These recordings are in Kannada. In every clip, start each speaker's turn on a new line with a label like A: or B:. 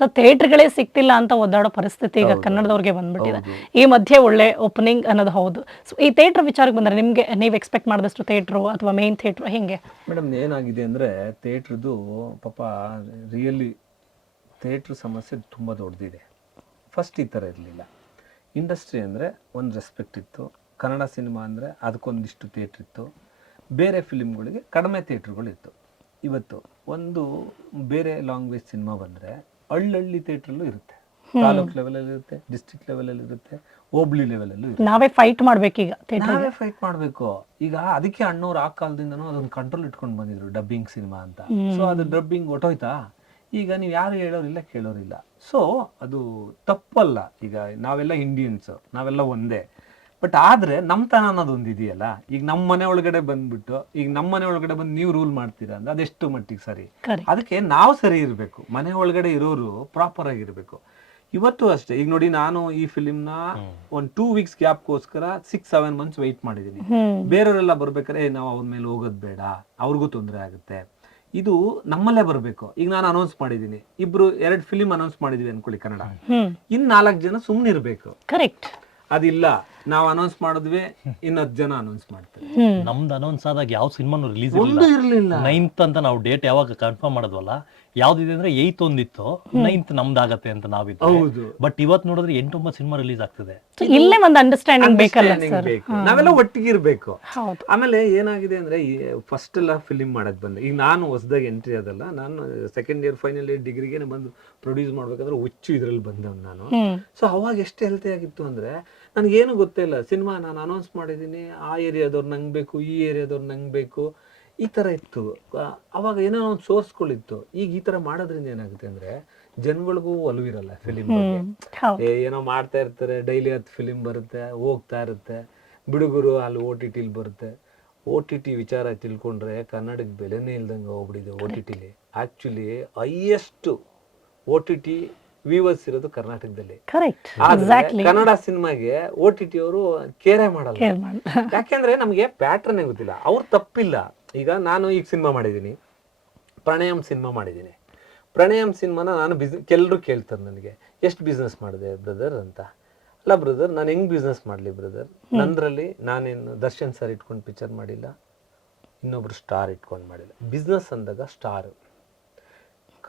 A: ಸೊ ಥಿಯೇಟರ್ಗಳೇ ಸಿಗ್ತಿಲ್ಲ ಅಂತ ಒದ್ದಾಡೋ ಪರಿಸ್ಥಿತಿ ಈಗ ಕನ್ನಡದವ್ರಿಗೆ ಬಂದ್ಬಿಟ್ಟಿದೆ. ಈ ಮಧ್ಯೆ ಒಳ್ಳೆ ಓಪನಿಂಗ್ ಅನ್ನೋದು ಹೌದು. ಸೊ ಈ ಥಿಯೇಟರ್ ವಿಚಾರಕ್ಕೆ ಬಂದರೆ ನಿಮಗೆ ನೀವು ಎಕ್ಸ್ಪೆಕ್ಟ್ ಮಾಡಿದಷ್ಟು ಥಿಯೇಟ್ರು ಅಥವಾ ಮೇನ್ ಥಿಯೇಟ್ರು ಹೆಂಗೆ?
B: ಮೇಡಮ್ ಏನಾಗಿದೆ ಅಂದರೆ ಥಿಯೇಟ್ರದ್ದು ಪಾಪ ರಿಯಲಿ ಥಿಯೇಟ್ರ್ ಸಮಸ್ಯೆ ತುಂಬ ದೊಡ್ಡದಿದೆ. ಫಸ್ಟ್ ಈ ಥರ ಇರಲಿಲ್ಲ. ಇಂಡಸ್ಟ್ರಿ ಅಂದರೆ ಒಂದು ರೆಸ್ಪೆಕ್ಟ್ ಇತ್ತು. ಕನ್ನಡ ಸಿನಿಮಾ ಅಂದರೆ ಅದಕ್ಕೊಂದಿಷ್ಟು ಥಿಯೇಟ್ರ್ ಇತ್ತು. ಬೇರೆ ಫಿಲಿಮ್ಗಳಿಗೆ ಕಡಿಮೆ ಥಿಯೇಟ್ರ್ಗಳಿತ್ತು ಇವತ್ತು ಒಂದು ಬೇರೆ ಲ್ಯಾಂಗ್ವೇಜ್ ಸಿನಿಮಾ ಬಂದರೆ ಹಳ್ಳಹಳ್ಳಿ ಥಿಯೇಟ್ರಲ್ಲೂ ಇರುತ್ತೆ. ತಾಲೂಕ್ ಲೆವೆಲಲ್ಲಿ ಇರುತ್ತೆ ಡಿಸ್ಟ್ರಿಕ್ಟ್ ಲೆವೆಲಲ್ಲಿ ಇರುತ್ತೆ ಹೋಬ್ಳಿ ಲೆವೆಲಲ್ಲೂ ಇರುತ್ತೆ.
A: ನಾವೇ ಫೈಟ್ ಮಾಡ್ಬೇಕೀಗ
B: ನಾವೇ ಫೈಟ್ ಮಾಡಬೇಕು. ಈಗ ಅದಕ್ಕೆ ಅಣ್ಣವ್ರು ಆ ಕಾಲದಿಂದನೂ ಅದೊಂದು ಕಂಟ್ರೋಲ್ ಇಟ್ಕೊಂಡು ಬಂದಿದ್ರು ಡಬ್ಬಿಂಗ್ ಸಿನಿಮಾ ಅಂತ. ಸೊ ಅದು ಡಬ್ಬಿಂಗ್ ಹೊಟ್ಟೋಯ್ತಾ ಈಗ ನೀವು ಯಾರು ಹೇಳೋರಿಲ್ಲ ಕೇಳೋರಿಲ್ಲ ಸೊ ಅದು ತಪ್ಪಲ್ಲ. ಈಗ ನಾವೆಲ್ಲ ಇಂಡಿಯನ್ಸ್ ನಾವೆಲ್ಲ ಒಂದೇ. ಬಟ್ ಆದ್ರೆ ನಮ್ಮತನ ಅನ್ನೋದು ಒಂದು ಇದೆಯಲ್ಲ? ಈಗ ನಮ್ಮ ಮನೆ ಒಳಗಡೆ ಬಂದ್ಬಿಟ್ಟು ಈಗ ನಮ್ಮ ಮನೆ ಒಳಗಡೆ ಬಂದು ನೀವು ರೂಲ್ ಮಾಡ್ತೀರಾ ಅಂದ್ರೆ ಅದೆಷ್ಟು ಮಟ್ಟಿಗೆ ಸರಿ? ಅದಕ್ಕೆ ನಾವು ಸರಿ ಇರಬೇಕು. ಮನೆ ಒಳಗಡೆ ಇರೋರು ಪ್ರಾಪರ್ ಆಗಿರ್ಬೇಕು ಇವತ್ತು ಅಷ್ಟೇ ಈಗ ನೋಡಿ ನಾನು ಈ ಫಿಲಿಮ್ನ ಒಂದು ಟೂ ವೀಕ್ಸ್ ಗ್ಯಾಪ್ಗೋಸ್ಕರ ಸಿಕ್ಸ್ ಸೆವೆನ್ ಮಂತ್ಸ್ ವೆಯ್ಟ್
A: ಮಾಡಿದೀನಿ
B: ಬೇರೆಯವರೆಲ್ಲ ಬರ್ಬೇಕಾದ್ರೆ "ಏ, ನಾವು ಅವ್ರ ಮೇಲೆ ಹೋಗೋದು ಬೇಡ. ಅವ್ರಿಗೂ ತೊಂದರೆ ಆಗುತ್ತೆ. ಇದು ನಮ್ಮಲ್ಲೇ ಬರಬೇಕು. ಈಗ ನಾನು ಅನೌನ್ಸ್ ಮಾಡಿದೀನಿ ಇಬ್ರು ಎರಡು ಫಿಲಿಮ್ ಅನೌನ್ಸ್ ಮಾಡಿದೀವಿ ಅನ್ಕೊಳ್ಳಿ ಕನ್ನಡ. ಇನ್ ನಾಲ್ಕು ಜನ ಸುಮ್ನಿರ್ಬೇಕು.
A: ಕರೆಕ್ಟ್
B: ಅದಿಲ್ಲ. ನಾವು ಅನೌನ್ಸ್ ಮಾಡಿದ್ವಿ ಇನ್ನೊಂದು ಜನ ಅನೌನ್ಸ್ ಮಾಡ್ತಾರೆ.
C: ನಮ್ದು ಅನೌನ್ಸ್ ಆದಾಗ ಯಾವ ಸಿನಿಮಾನು ರಿಲೀಸ್
B: ಒಂದು ಇರ್ಲಿಲ್ಲ.
C: ನೈನ್ತ್ ಅಂತ ನಾವು ಡೇಟ್ ಯಾವಾಗ ಕನ್ಫರ್ಮ್ ಮಾಡಿದ್ವಲ್ಲ ಯಾವ್ದಿದೆ ಅಂದ್ರೆ ಏಯ್ತ್ ಒಂದಿತ್ತು ನೈನ್ತ್ ನಮ್ದಾಗತ್ತೆ ಅಂತ ನಾವಿದ್ದು
B: ಹೌದು.
C: ಬಟ್ ಇವತ್ ನೋಡಿದ್ರೆ ಎಂಟೊಂಬತ್ತು ಸಿನಿಮಾ ರಿಲೀಸ್ ಆಗ್ತದೆ.
A: ಇಲ್ಲೇ ಒಂದು ಅಂಡರ್ಸ್ಟ್ಯಾಂಡಿಂಗ್ ಬೇಕಲ್ಲ
B: ನಾವೆಲ್ಲ ಒಟ್ಟಿಗೆ ಇರಬೇಕು.
A: ಹೌದು.
B: ಆಮೇಲೆ ಏನಾಗಿದೆ ಅಂದ್ರೆ ಫಸ್ಟ್ ಎಲ್ಲ ಫಿಲಿಮ್ ಮಾಡಕ್ ಬಂದೆ. ಈಗ ನಾನು ಹೊಸದಾಗಿ ಎಂಟ್ರಿ ಅದಲ್ಲ ನಾನು ಸೆಕೆಂಡ್ ಇಯರ್ ಫೈನಲ್ ಇಯರ್ ಡಿಗ್ರಿಗೆ ಬಂದು ಪ್ರೊಡ್ಯೂಸ್ ಮಾಡ್ಬೇಕಂದ್ರೆ ಹುಚ್ಚು ಇದ್ರಲ್ಲಿ ಬಂದವ್ ನಾನು. ಸೊ ಅವಾಗ ಎಷ್ಟು ಹೆಲ್ತಿ ಆಗಿತ್ತು ಅಂದ್ರೆ ನನಗೇನು ಗೊತ್ತೇ ಇಲ್ಲ ಸಿನಿಮಾ ನಾನು ಅನೌನ್ಸ್ ಮಾಡಿದ್ದೀನಿ ಆ ಏರಿಯಾದವ್ರು ನಂಗೆ ಬೇಕು ಈ ಏರಿಯಾದವ್ರು ನಂಗೆ ಬೇಕು ಈ ಥರ ಇತ್ತು. ಅವಾಗ ಏನೋ ಒಂದು ಸೋರ್ಸ್ಗಳಿತ್ತು ಈಗ ಈ ಥರ ಮಾಡೋದ್ರಿಂದ ಏನಾಗುತ್ತೆ ಅಂದ್ರೆ ಜನಗಳಿಗೂ ಒಲವಿರಲ್ಲ ಫಿಲಿಮ್ ಏನೋ ಮಾಡ್ತಾ ಇರ್ತಾರೆ ಡೈಲಿ ಹತ್ತು ಫಿಲಿಮ್ ಬರುತ್ತೆ ಹೋಗ್ತಾ ಇರುತ್ತೆ ಬಿಡುಗರು ಅಲ್ಲಿ ಓ ಟಿ ಟಿಲಿ ಬರುತ್ತೆ. ಓ ಟಿ ಟಿ ವಿಚಾರ ತಿಳ್ಕೊಂಡ್ರೆ ಕನ್ನಡಕ್ಕೆ ಬೆಲೆನೇ ಇಲ್ದಂಗೆ ಹೋಗ್ಬಿಟ್ಟಿದೆ O T ಟಿಲಿ actually highest O T T viewers ಇರೋದು ಕರ್ನಾಟಕದಲ್ಲಿ.
A: ಕರೆಕ್ಟ್
B: ಕನ್ನಡ ಸಿನಿಮಾಗೆ ಓ ಟಿ ಟಿ ಅವರು ಕೇರೆ ಮಾಡಲ್ಲ. ಯಾಕೆಂದ್ರೆ ನಮಗೆ ಪ್ಯಾಟ್ರನ್ ಗೊತ್ತಿಲ್ಲ. ಅವ್ರು ತಪ್ಪಿಲ್ಲ. ಈಗ ನಾನು ಈಗ ಸಿನಿಮಾ ಮಾಡಿದ್ದೀನಿ. ಪ್ರಣಯಂ ಸಿನಿಮಾ ಮಾಡಿದ್ದೀನಿ. ಪ್ರಣಯಂ ಸಿನಿಮಾನ ನಾನು ಬಿಸ್ ಕೆಲರು ಕೇಳ್ತಾರೆ ನನಗೆ. ಎಷ್ಟು ಬಿಸ್ನೆಸ್ ಮಾಡಿದೆ ಬ್ರದರ್ ಅಂತ. ಅಲ್ಲ ಬ್ರದರ್ ನಾನು ಹೆಂಗ್ ಬಿಸ್ನೆಸ್ ಮಾಡಲಿ ಬ್ರದರ್ ನಂದ್ರಲ್ಲಿ ನಾನೇನು ದರ್ಶನ್ ಸರ್ ಇಟ್ಕೊಂಡು ಪಿಕ್ಚರ್ ಮಾಡಿಲ್ಲ. ಇನ್ನೊಬ್ರು ಸ್ಟಾರ್ ಇಟ್ಕೊಂಡು ಮಾಡಿಲ್ಲ. ಬಿಸ್ನೆಸ್ ಅಂದಾಗ ಸ್ಟಾರ್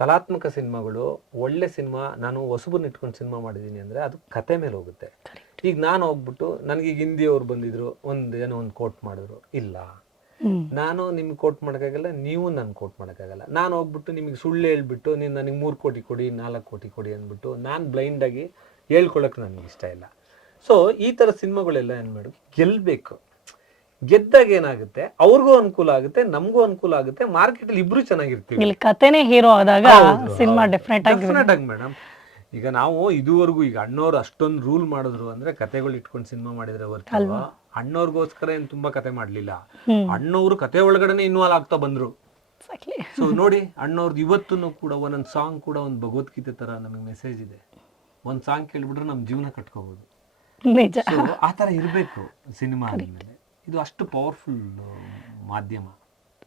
B: ಕಲಾತ್ಮಕ ಸಿನಿಮಾಗಳು ಒಳ್ಳೆ ಸಿನಿಮಾ ನಾನು ಹೊಸಬನ್ನ ಇಟ್ಕೊಂಡು ಸಿನಿಮಾ ಮಾಡಿದ್ದೀನಿ ಅಂದರೆ ಅದು ಕತೆ ಮೇಲೆ ಹೋಗುತ್ತೆ. ಈಗ ನಾನು ಹೋಗ್ಬಿಟ್ಟು ನನಗೆ ಈಗ ಹಿಂದಿಯವ್ರು ಬಂದಿದ್ರು ಒಂದು ಏನೋ ಒಂದು ಕೋಟ್ ಮಾಡಿದ್ರು ಇಲ್ಲ. ನಾನು ನಿಮ್ಗೆ ಕೋಟ್ ಮಾಡೋಕ್ಕಾಗಲ್ಲ ನೀವು ನನ್ಗೆ ಕೋಟ್ ಮಾಡೋಕ್ಕಾಗಲ್ಲ. ನಾನು ಹೋಗ್ಬಿಟ್ಟು ನಿಮಗೆ ಸುಳ್ಳು ಹೇಳ್ಬಿಟ್ಟು ನೀನು ನನಗೆ ಮೂರು ಕೋಟಿ ಕೊಡಿ ನಾಲ್ಕು ಕೋಟಿ ಕೊಡಿ ಅಂದ್ಬಿಟ್ಟು ನಾನು ಬ್ಲೈಂಡಾಗಿ ಹೇಳ್ಕೊಳಕ್ಕೆ ನನಗೆ ಇಷ್ಟ ಇಲ್ಲ. ಸೊ ಈ ಥರ ಸಿನಿಮಾಗಳೆಲ್ಲ ಏನು ಮಾಡು ಗೆಲ್ಲಬೇಕು ಗೆದ್ದಾಗ ಏನಾಗುತ್ತೆ? ಅವ್ರಿಗೂ ಅನುಕೂಲ ಆಗುತ್ತೆ ನಮಗೂ ಅನುಕೂಲ ಆಗುತ್ತೆ. ಮಾರ್ಕೆಟ್ ಅಲ್ಲಿ ಇಬ್ರು ಚೆನ್ನಾಗಿರ್ತೀವಿ.
A: ಇಲ್ಲಿ ಕತೆನೇ ಹೀರೋ ಆದಾಗ ಸಿನಿಮಾ ಡೆಫಿನೆಟ್ ಆಗಿ
B: ಡೆಫಿನೆಟ್ ಆಗಿ ಮೇಡಮ್ ಈಗ ನಾವು ಇದುವರೆಗೂ ಈಗ ಅಣ್ಣವ್ರು ಅಷ್ಟೊಂದು ರೂಲ್ ಮಾಡಿದ್ರು ಅಂದ್ರೆ ಕತೆಗಳು ಇಟ್ಕೊಂಡು ಸಿನಿಮಾ ಮಾಡಿದ್ರೆ ಹೊರತು ಅಣ್ಣವ್ರಿಗೋಸ್ಕರ ಏನು ತುಂಬಾ ಕತೆ ಮಾಡ್ಲಿಲ್ಲ. ಅಣ್ಣವ್ರು ಕತೆ ಒಳಗಡೆನೆ ಇನ್ವಾಲ್ವ್ ಆಗ್ತಾ ಬಂದ್ರು. ಸೊ ನೋಡಿ ಅಣ್ಣವ್ರದ್ದು ಇವತ್ತೂ ಕೂಡ ಒಂದೊಂದು ಸಾಂಗ್ ಕೂಡ ಒಂದು ಭಗವದ್ಗೀತೆ ತರ ನಮಗೆ ಮೆಸೇಜ್ ಇದೆ. ಒಂದು ಸಾಂಗ್ ಕೇಳ್ಬಿಟ್ರೆ ನಮ್ಮ ಜೀವನ ಕಟ್ಕೋಬಹುದು ಆ ತರ ಇರಬೇಕು ಸಿನಿಮಾ ಅಂದಮೇಲೆ. ಇದು ಅಷ್ಟು ಪವರ್ಫುಲ್ ಮಾಧ್ಯಮ.